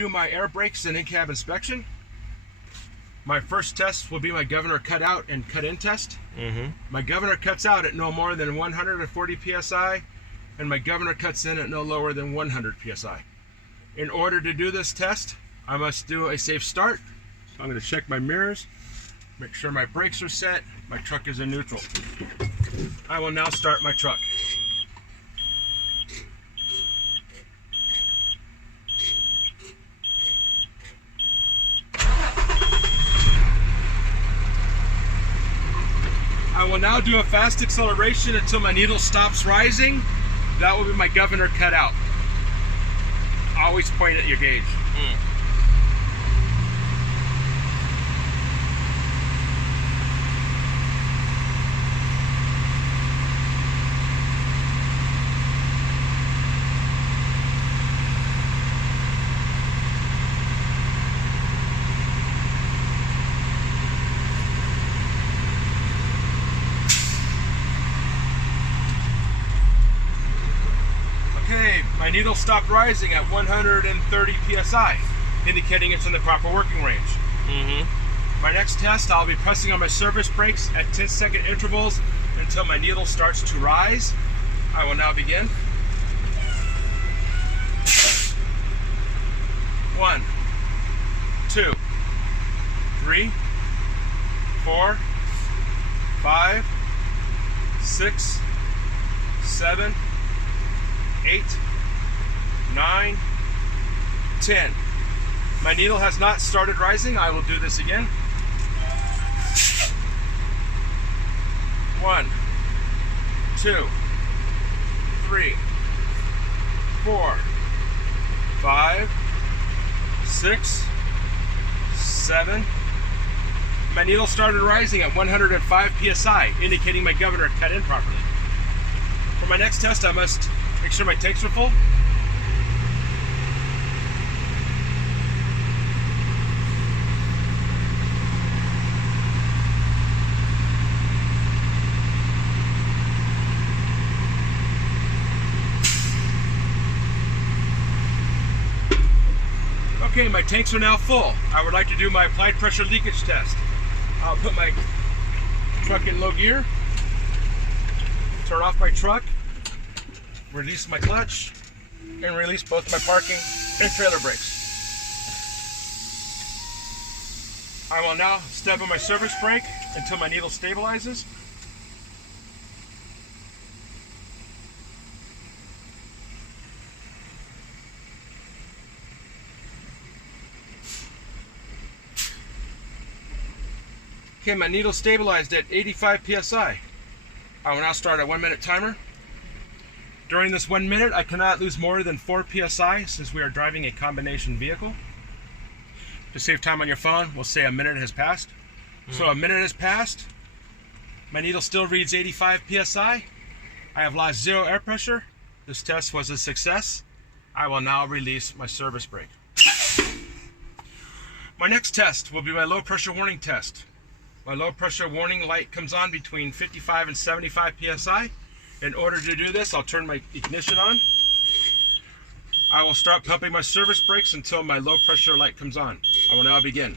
Do my air brakes and in-cab inspection. My first test will be my governor cut out and cut in test. My governor cuts out at no more than 140 psi, and my governor cuts in at no lower than 100 psi. In order to do this test, I must do a safe start. So I'm going to check my mirrors, make sure my brakes are set, my truck is in neutral. I will now start my truck. I will now do a fast acceleration until my needle stops rising. That will be my governor cut out. Always point at your gauge. Okay, my needle stopped rising at 130 psi, indicating it's in the proper working range. My next test, I'll be pressing on my service brakes at 10-second intervals until my needle starts to rise. I will now begin. 1, 2, 3, 4, 5, 6, 7, 8, 9, 10. My needle has not started rising. I will do this again. 1, 2, 3, 4, 5, 6, 7. My needle started rising at 105 psi, indicating my governor cut in properly. For my next test, I must make sure my tanks are full. Okay, my tanks are now full. I would like to do my applied pressure leakage test. I'll put my truck in low gear, turn off my truck, release my clutch, and release both my parking and trailer brakes. I will now step on my service brake until my needle stabilizes. Okay, my needle stabilized at 85 psi. I will now start a 1-minute timer. During this 1 minute, I cannot lose more than 4 psi since we are driving a combination vehicle. To save time on your phone, we'll say a minute has passed. So a minute has passed. My needle still reads 85 psi. I have lost 0 air pressure. This test was a success. I will now release my service brake. My next test will be my low pressure warning test. My low pressure warning light comes on between 55 and 75 psi. In order to do this, I'll turn my ignition on. I will start pumping my service brakes until my low pressure light comes on. I will now begin.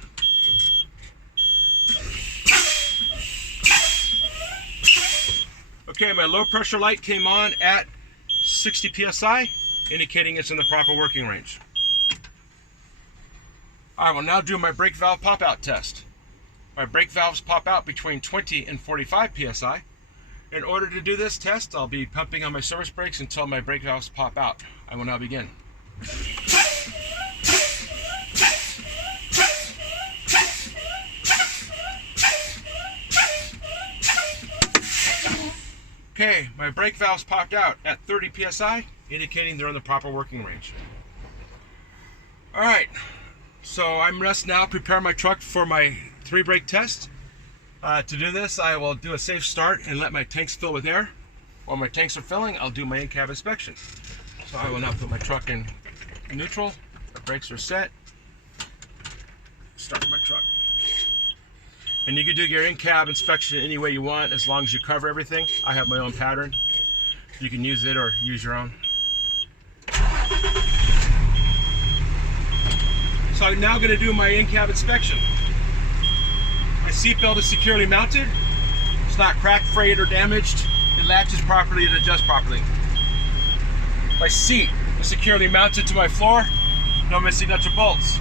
Okay, my low pressure light came on at 60 psi, indicating it's in the proper working range. I will now do my brake valve pop-out test. My brake valves pop out between 20 and 45 psi. In order to do this test, I'll be pumping on my service brakes until my brake valves pop out. I will now begin. Okay, my brake valves popped out at 30 psi, indicating they're in the proper working range. Alright, so I'm rest now, prepare my truck for my 3-brake test. To do this, I will do a safe start and let my tanks fill with air. While my tanks are filling, I'll do my in-cab inspection. So I will now put my truck in neutral. My brakes are set. Start my truck. And you can do your in-cab inspection any way you want, as long as you cover everything. I have my own pattern. You can use it or use your own. So I'm now going to do my in-cab inspection. My seatbelt is securely mounted. It's not cracked, frayed, or damaged. It latches properly and adjusts properly. My seat is securely mounted to my floor. No missing nuts or bolts.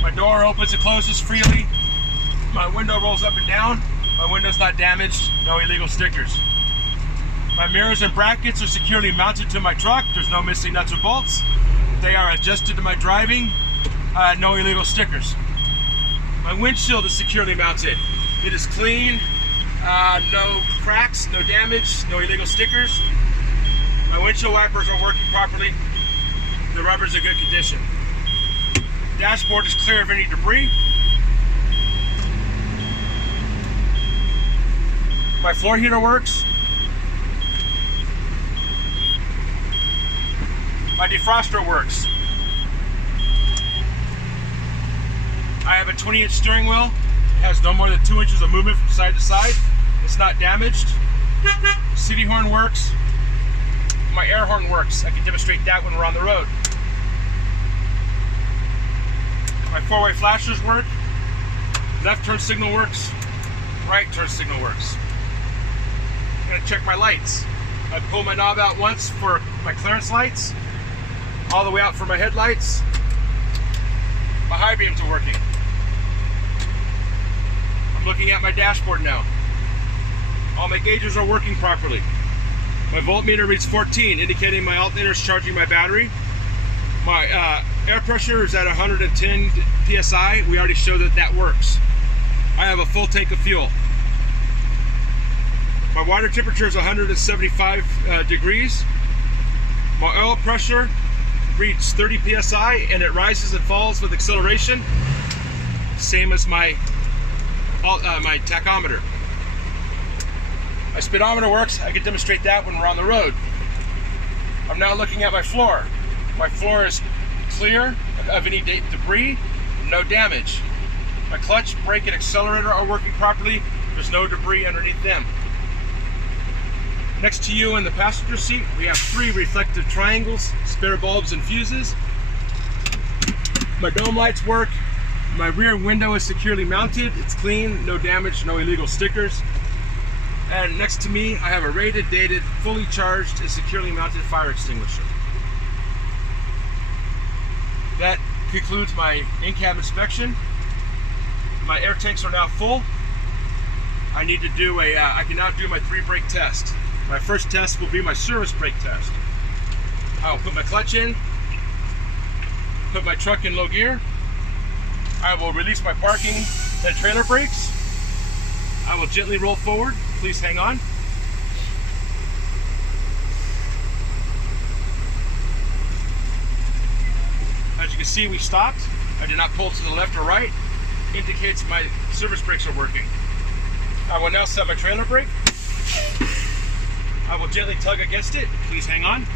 My door opens and closes freely. My window rolls up and down. My window's not damaged. No illegal stickers. My mirrors and brackets are securely mounted to my truck. There's no missing nuts or bolts. They are adjusted to my driving. No illegal stickers. My windshield is securely mounted. It is clean. No cracks, no damage, no illegal stickers. My windshield wipers are working properly. The rubber's in good condition. Dashboard is clear of any debris. My floor heater works. My defroster works. I have a 20-inch steering wheel. It has no more than 2 inches of movement from side to side. It's not damaged. City horn works. My air horn works. I can demonstrate that when we're on the road. My four-way flashers work. Left turn signal works. Right turn signal works. I'm going to check my lights. I pull my knob out once for my clearance lights, all the way out for my headlights. My high beams are working. I'm looking at my dashboard now. All my gauges are working properly. My voltmeter reads 14, indicating my alternator is charging my battery. My air pressure is at 110 psi. We already showed that that works. I have a full tank of fuel. My water temperature is 175 degrees. My oil pressure reads 30 psi, and it rises and falls with acceleration, same as my tachometer. My speedometer works. I can demonstrate that when we're on the road. I'm now looking at my floor. My floor is clear of any debris, no damage. My clutch, brake, and accelerator are working properly. There's no debris underneath them. Next to you in the passenger seat, we have 3 reflective triangles, spare bulbs and fuses. My dome lights work. My rear window is securely mounted. It's clean, no damage, no illegal stickers. And next to me, I have a rated, dated, fully charged, and securely mounted fire extinguisher. That concludes my in-cab inspection. My air tanks are now full. I need to do I can now do my 3-brake test. My first test will be my service brake test. I will put my clutch in, put my truck in low gear. I will release my parking and trailer brakes. I will gently roll forward. Please hang on. As you can see, we stopped. I did not pull to the left or right. Indicates my service brakes are working. I will now set my trailer brake. I will gently tug against it. Please hang on.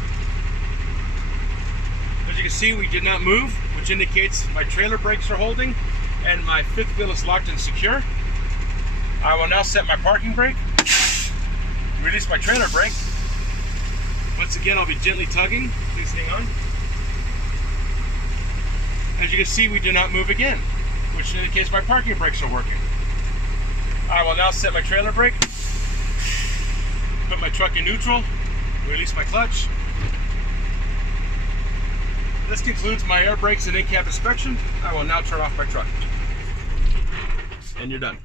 As you can see, we did not move, which indicates my trailer brakes are holding and my 5th wheel is locked and secure. I will now set my parking brake. Release my trailer brake. Once again, I'll be gently tugging. Please hang on. As you can see, we do not move again, which indicates my parking brakes are working. I will now set my trailer brake. Put my truck in neutral, release my clutch. This concludes my air brakes and in-cab inspection. I will now turn off my truck. And you're done.